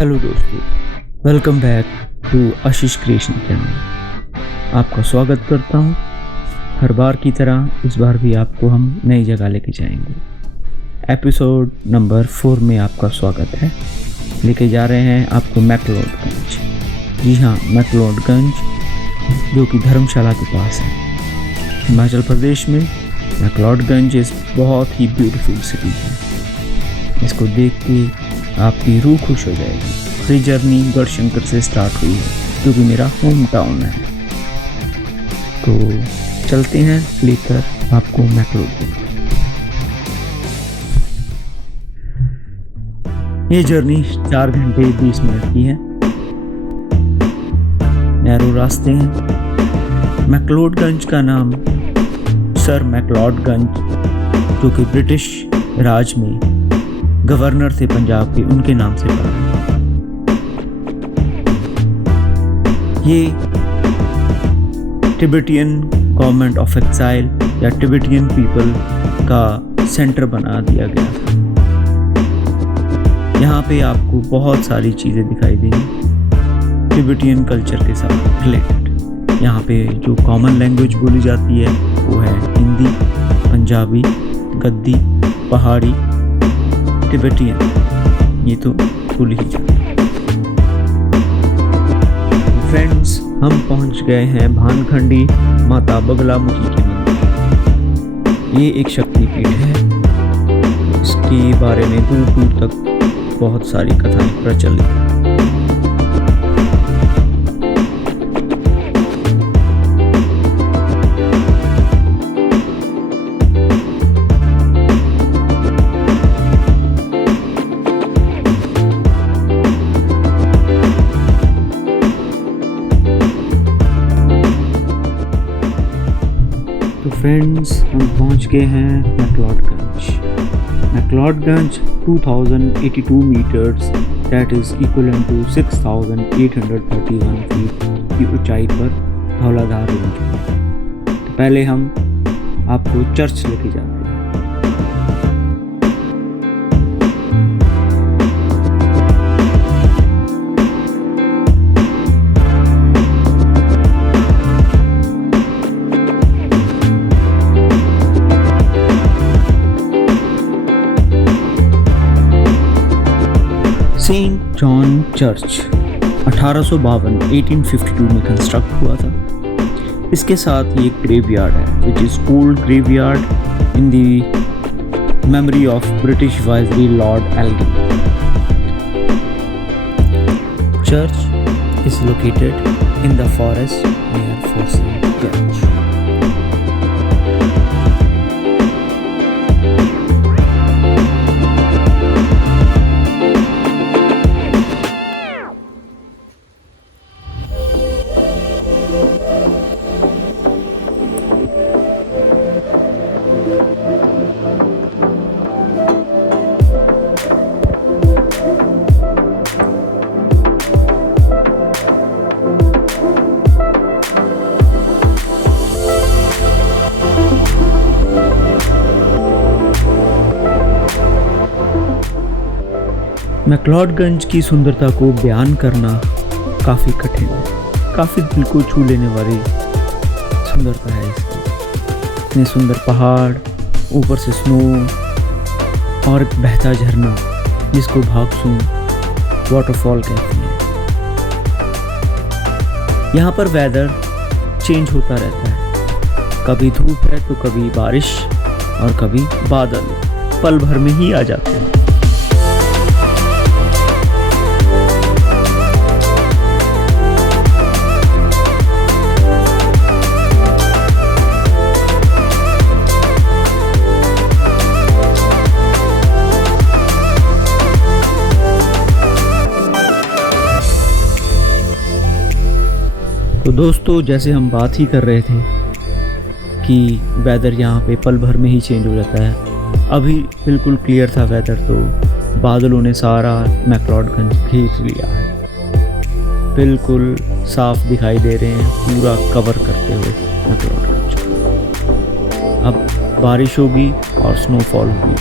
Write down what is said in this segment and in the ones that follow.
Hello दोस्तों, welcome back to Ashish creation channel. आपका स्वागत करता हूं। हर बार की तरह इस बार भी आपको हम नई जगह लेके जाएंगे। एपिसोड नंबर 4 में आपका स्वागत है। लेके जा रहे हैं आपको मैक्लोडगंज। जी हाँ, मैक्लोडगंज जो कि धर्मशाला के पास है, हिमाचल प्रदेश में। मैक्लोडगंज इस बहुत ही ब्यूटीफुल सिटी है। इसको देख के आपकी रूह खुश हो जाएगी। हमारी जर्नी गढ़शंकर से स्टार्ट हुई है, जो कि मेरा होम टाउन है। तो चलते हैं लेकर आपको मैक्लोडगंज। ये जर्नी 4 घंटे 20 मिनट की है। नैरो रास्ते हैं। मैक्लोडगंज का नाम सर मैक्लोडगंज, जो कि ब्रिटिश राज में गवर्नर थे पंजाब के, उनके नाम से पड़ा। ये तिब्बतियन गवर्नमेंट ऑफ एक्साइल या तिब्बतियन पीपल का सेंटर बना दिया गया था। यहाँ पे आपको बहुत सारी चीज़ें दिखाई देंगी तिब्बतियन कल्चर के साथ रिलेटेड। यहाँ पे जो कॉमन लैंग्वेज बोली जाती है वो है हिंदी, पंजाबी, गद्दी, पहाड़ी, तिब्बतियन। ये तो भूल ही जाते। फ्रेंड्स, हम पहुंच गए हैं भानखंडी माता बगलामुखी के मंदिर। ये एक शक्तिपीठ है। इसके बारे में दूर दूर तक बहुत सारी कथाएं प्रचलित हैं। फ्रेंड्स, हम पहुंच गए हैं McLeodganj. McLeodganj 2082 meters, that is equivalent to 6831 feet की ऊंचाई पर धौलाधार रेंज में। तो पहले हम आपको चर्च लेके जाते हैं। सेंट जॉन चर्च 1852 में कंस्ट्रक्ट हुआ था। इसके साथ ये ग्रेवयार्ड है, which is old graveyard in the memory of British viceroy lord Elgin. Church is located in the forest near Forsyth church. McLeodganj की सुंदरता को बयान करना काफ़ी कठिन है। काफ़ी दिल को छू लेने वाली सुंदरता है इसकी। इतने सुंदर पहाड़, ऊपर से स्नो और एक बहता झरना जिसको भागसूं वाटरफॉल कहते हैं। यहाँ पर वेदर चेंज होता रहता है। कभी धूप है तो कभी बारिश और कभी बादल पल भर में ही आ जाते हैं। तो दोस्तों, जैसे हम बात ही कर रहे थे कि वेदर यहाँ पे पल भर में ही चेंज हो जाता है। अभी बिल्कुल क्लियर था वेदर, तो बादलों ने सारा मैक्लोडगंज घेर लिया है। बिल्कुल साफ दिखाई दे रहे हैं, पूरा कवर करते हुए मैक्लोडगंज को। अब बारिश होगी और स्नोफॉल होगी।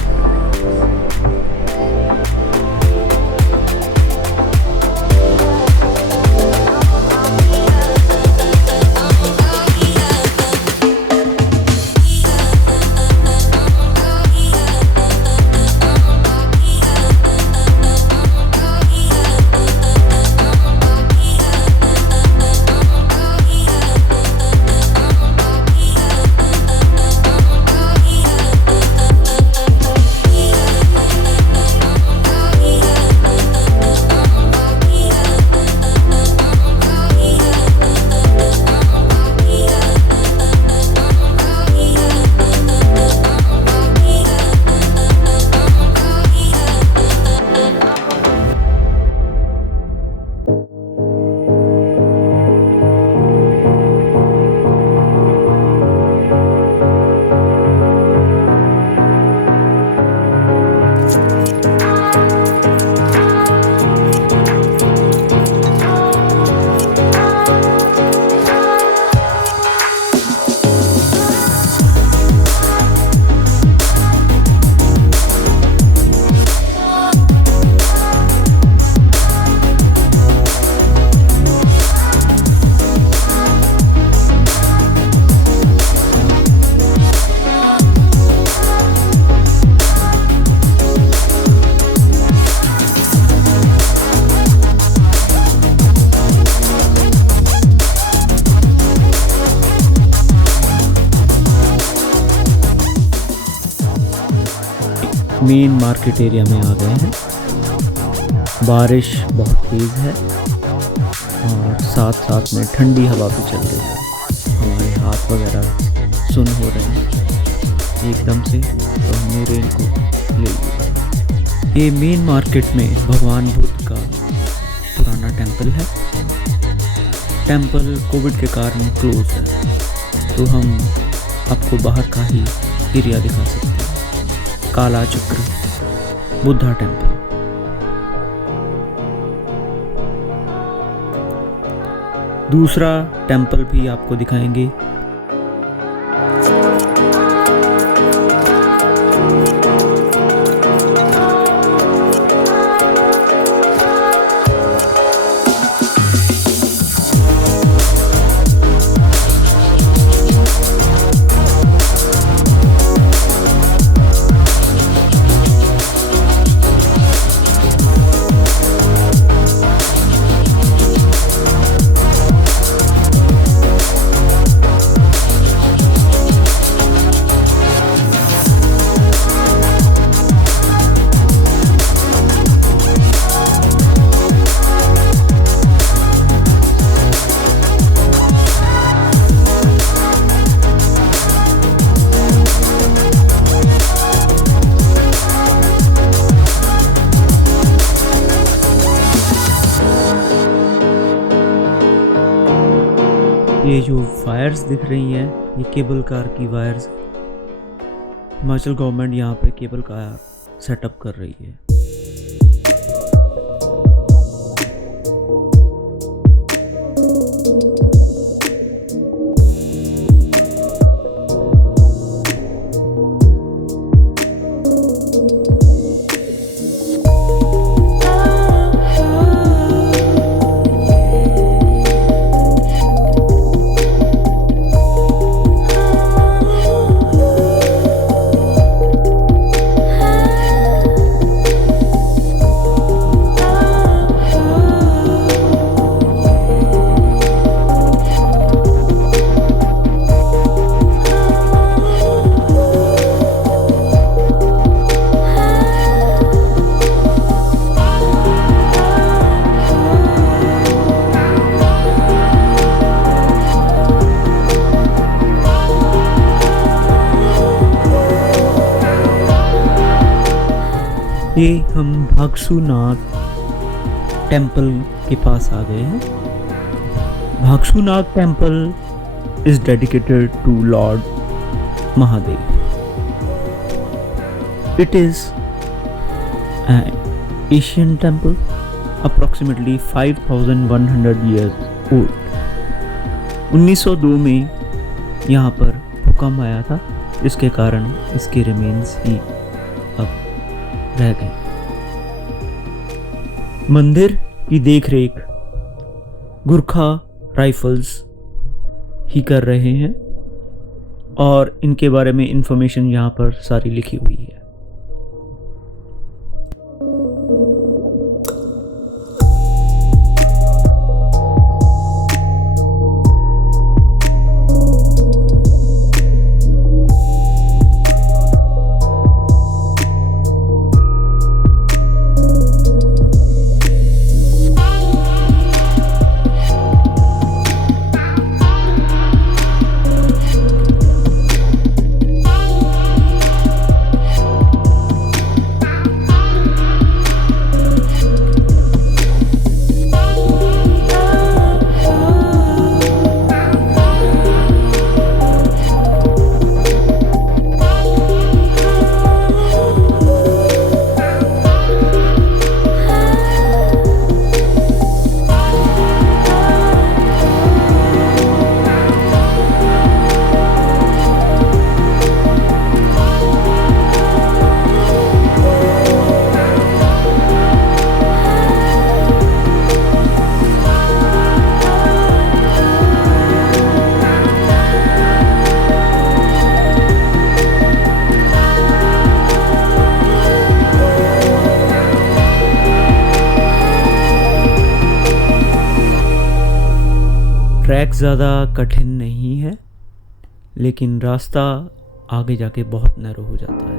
मेन मार्केट एरिया में आ गए हैं। बारिश बहुत तेज़ है और साथ साथ में ठंडी हवा भी चल रही है। हमारे हाथ वगैरह सुन हो रहे हैं एकदम से, तो हमने रेनकोट ले लिया। ये मेन मार्केट में भगवान बुद्ध का पुराना टेंपल है। टेंपल कोविड के कारण क्लोज है, तो हम आपको बाहर का ही एरिया दिखा सकते हैं। काला चक्र बुद्धा टेंपल। दूसरा टेंपल भी आपको दिखाएंगे। ये जो वायर्स दिख रही हैं, ये केबल कार की वायर्स। हिमाचल गवर्नमेंट यहाँ पे केबल कार सेटअप कर रही है। ये हम भागसूनाग टेंपल के पास आ गए हैं। Bhagsunag temple is dedicated to lord Mahadev. It is an Asian temple approximately 5100 years old। 1902 में यहाँ पर भूकंप आया था, इसके कारण इसके रिमेन्स ही अब रह गए। मंदिर की देखरेख गुरखा राइफल्स ही कर रहे हैं और इनके बारे में इंफॉर्मेशन यहाँ पर सारी लिखी हुई है। ट्रैक ज़्यादा कठिन नहीं है, लेकिन रास्ता आगे जाके बहुत नैरो हो जाता है।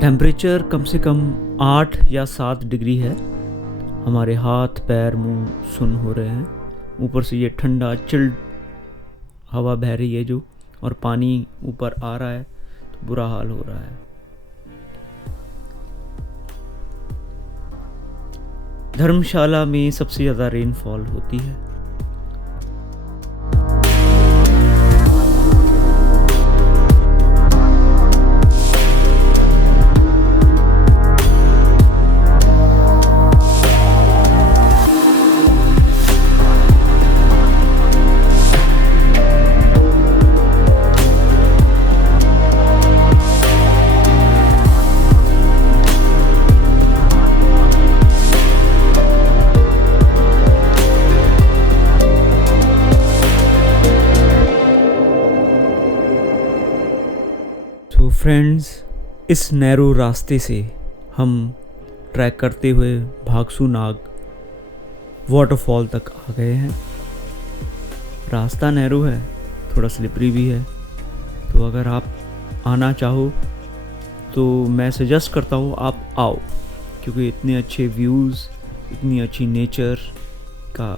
टेम्परेचर कम से कम 8 या 7 डिग्री है। हमारे हाथ पैर मुंह सुन्न हो रहे हैं। ऊपर से ये ठंडा चिल्ड हवा बह रही है जो, और पानी ऊपर आ रहा है, तो बुरा हाल हो रहा है। धर्मशाला में सबसे ज़्यादा रेनफॉल होती है। तो फ्रेंड्स, इस नैरो रास्ते से हम ट्रैक करते हुए भागसू नाग वाटरफॉल तक आ गए हैं। रास्ता नैरो है, थोड़ा स्लिपरी भी है, तो अगर आप आना चाहो तो मैं सजेस्ट करता हूँ आप आओ, क्योंकि इतने अच्छे व्यूज़, इतनी अच्छी नेचर का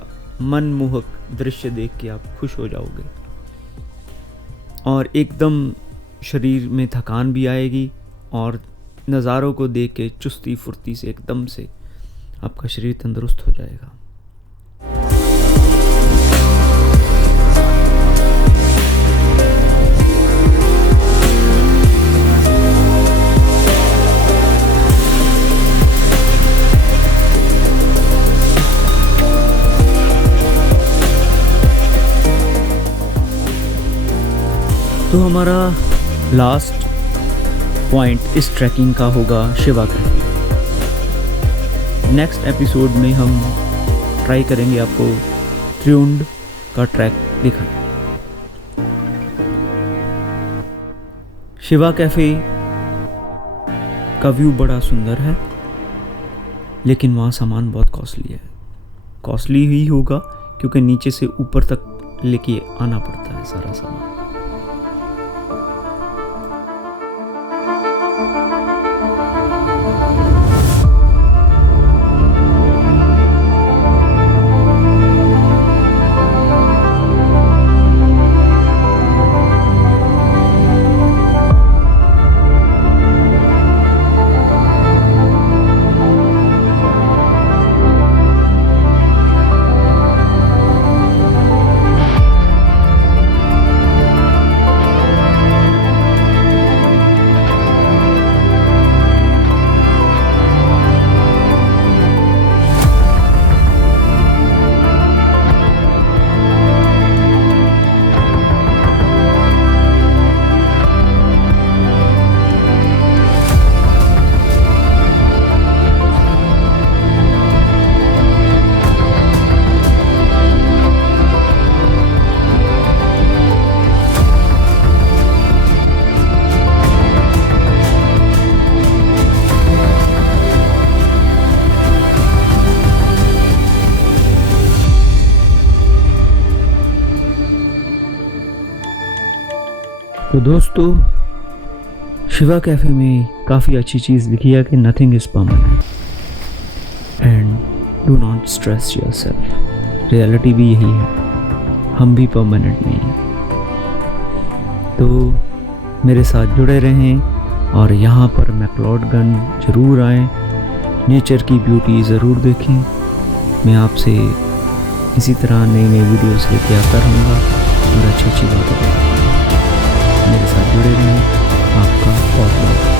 मनमोहक दृश्य देख के आप खुश हो जाओगे और एकदम शरीर में थकान भी आएगी और नज़ारों को देख के चुस्ती फुर्ती से एकदम से आपका शरीर तंदुरुस्त हो जाएगा। तो हमारा लास्ट पॉइंट इस ट्रैकिंग का होगा शिवा कैफे। नेक्स्ट एपिसोड में हम ट्राई करेंगे आपको त्रिउंड का ट्रैक दिखाना। शिवा कैफे का व्यू बड़ा सुंदर है, लेकिन वहाँ सामान बहुत कॉस्टली है। कॉस्टली ही होगा क्योंकि नीचे से ऊपर तक लेके आना पड़ता है सारा सामान। तो दोस्तों, शिवा कैफ़े में काफ़ी अच्छी चीज़ लिखी है कि nothing is permanent and do not stress yourself. Reality भी यही है, हम भी परमानेंट नहीं हैं। तो मेरे साथ जुड़े रहें और यहाँ पर मैक्लोडगंज ज़रूर आएँ, नेचर की ब्यूटी ज़रूर देखें। मैं आपसे इसी तरह नई नई वीडियोस लेके आता रहूँगा और अच्छी अच्छी बातें करूँगा। मेरे साथ जुड़े रहें। आपका बहुत बहुत